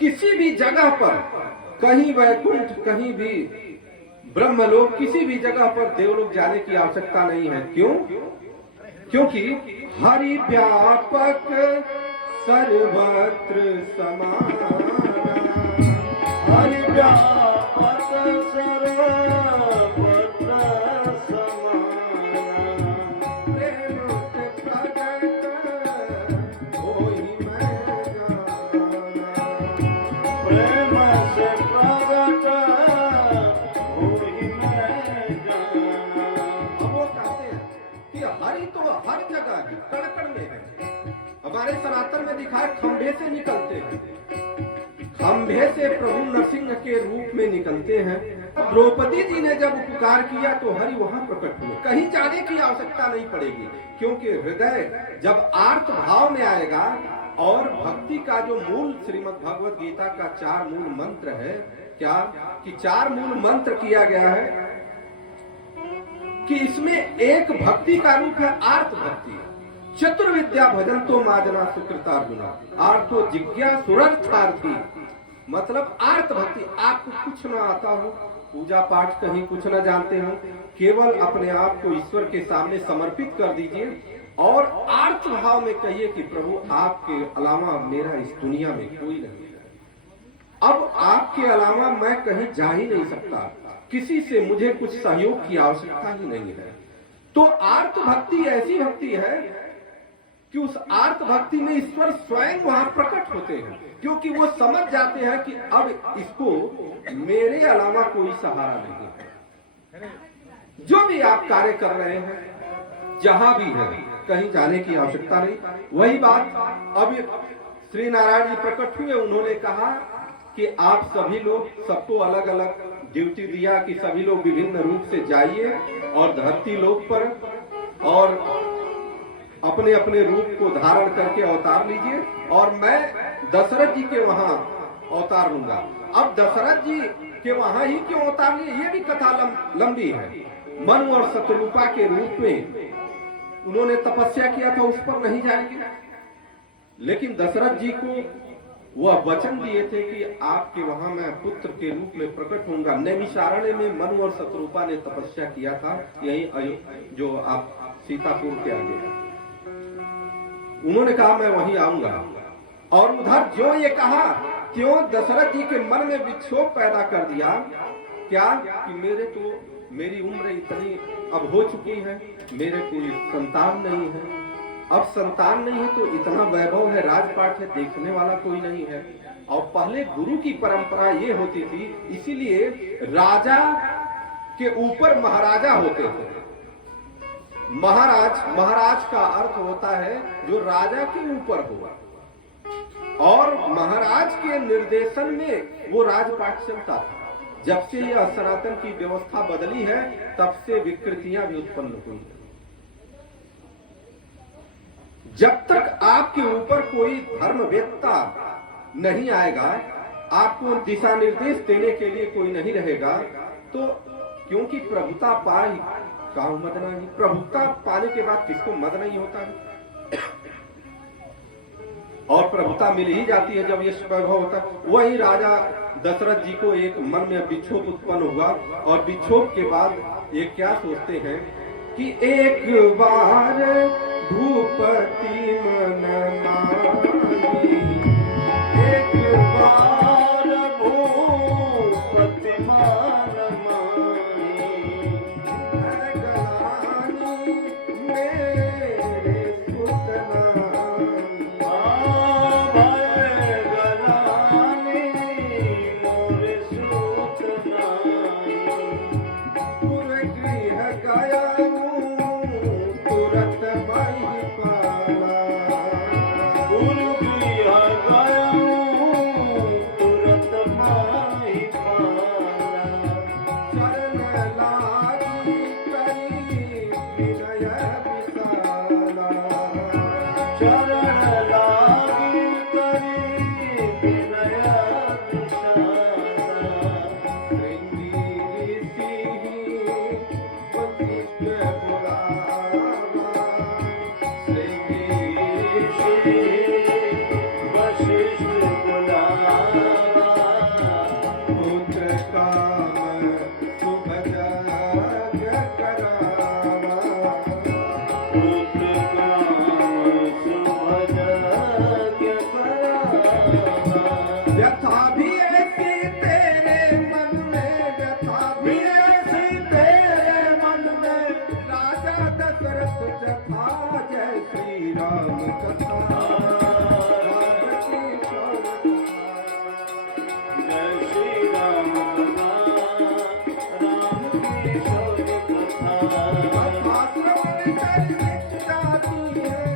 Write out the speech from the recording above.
किसी भी जगह पर, कहीं वैकुंठ, कहीं भी ब्रह्मलोक, किसी भी जगह पर देवलोक जाने की आवश्यकता नहीं है। क्यों? क्योंकि हरि व्यापक सर्वत्र समान, हरि व्यापक सर्वत्र समान, प्रेम से प्रगट होई मैं जाना। प्रेम से प्रगट होई मैं जाना। अब वो कहते हैं कि हरि तो हर जगह है, कण कण में है। हमारे सनातन में दिखा है खंभे से निकलते हैं, खंभे से प्रभु नरसिंह के रूप में निकलते हैं। द्रौपदी जी ने जब उपकार किया तो हरि वहां प्रकट हुए, कहीं जाने की आवश्यकता नहीं पड़ेगी। क्योंकि हृदय जब आर्त भाव में आएगा, और भक्ति का जो मूल श्रीमद् भगवत गीता का 4 मूल मंत्र है, क्या कि 4 मूल मंत्र किया गया है कि इसमें एक भक्ति का रूप है आर्त भक्ति। चतुर्विद्या भजन तो माजना सुकृतार्जुना, आर्तो जिज्ञासुरर्थार्थी। मतलब आर्त भक्ति, आपको कुछ न आता हो, पूजा पाठ कहीं कुछ न जानते हो, केवल अपने आप को ईश्वर के सामने समर्पित कर दीजिए और आर्त भाव में कहिए कि प्रभु आपके अलावा मेरा इस दुनिया में कोई नहीं है। अब आपके अलावा मैं कहीं जा ही नहीं सकता, किसी से मुझे कुछ सहयोग की आवश्यकता ही नहीं है। तो आर्त भक्ति ऐसी भक्ति है कि उस आर्त भक्ति में ईश्वर स्वयं वहां प्रकट होते हैं, क्योंकि वो समझ जाते हैं कि अब इसको मेरे अलावा कोई सहारा नहीं है। जो भी आप कार्य कर रहे हैं, जहां भी है, कहीं जाने की आवश्यकता नहीं। वही बात अब श्री नारायण जी प्रकट हुए, उन्होंने कहा कि आप सभी लोग, सबको अलग अलग ड्यूटी दिया कि सभी लोग विभिन्न रूप से जाइए और धरती लोक पर और अपने अपने रूप को धारण करके अवतार लीजिए, और मैं दशरथ जी के वहां अवतार लूंगा। अब दशरथ जी के वहां ही क्यों अवतार लिए, ये भी कथा लंबी है। मनु और शतरूपा के रूप में उन्होंने तपस्या किया था, उस पर नहीं जाएंगे। लेकिन दशरथ जी को वह वचन दिए थे कि आपके वहां मैं पुत्र के रूप में प्रकट होऊंगा। नैमिषारण्य में मनु और शतरूपा ने तपस्या किया था, यही जो आप सीतापुर के आगे है। उन्होंने कहा मैं वहीं आऊंगा, और उधर जो ये कहा क्यों दशरथ जी के मन में विक्षोभ पैदा कर दिया, क्या कि मेरी उम्र इतनी अब हो चुकी है, मेरे कोई संतान नहीं है। अब संतान नहीं है तो इतना वैभव है, राजपाट है, देखने वाला कोई नहीं है। और पहले गुरु की परंपरा ये होती थी, इसीलिए राजा के ऊपर महाराजा होते थे। महाराज का अर्थ होता है जो राजा के ऊपर हुआ, और महाराज के निर्देशन में वो राजपाट चलता था। जब से यह सनातन की व्यवस्था बदली है, तब से विकृतियां भी उत्पन्न हुई। जब तक आपके ऊपर कोई धर्मवेत्ता नहीं आएगा, आपको दिशा निर्देश देने के लिए कोई नहीं रहेगा, तो क्योंकि प्रभुता पाई काहू मद नहीं, प्रभुता पाने के बाद किसको मद नहीं होता है। और प्रभुता मिल ही जाती है जब ये वैभव होता है। वही राजा दशरथ जी को एक मन में विक्षोभ उत्पन्न हुआ, और विक्षोभ के बाद ये क्या सोचते हैं कि एक बार भूपति मन मानी, एक बार भूपति मन मानी, गलानी मेरे सुतनानी, भय गलानी मोरे सुतनानी, गृह गया तुरत वही पाला, गुरु गृह जय श्री राम राम की शौर्य कथा आश्रम में कर जाती है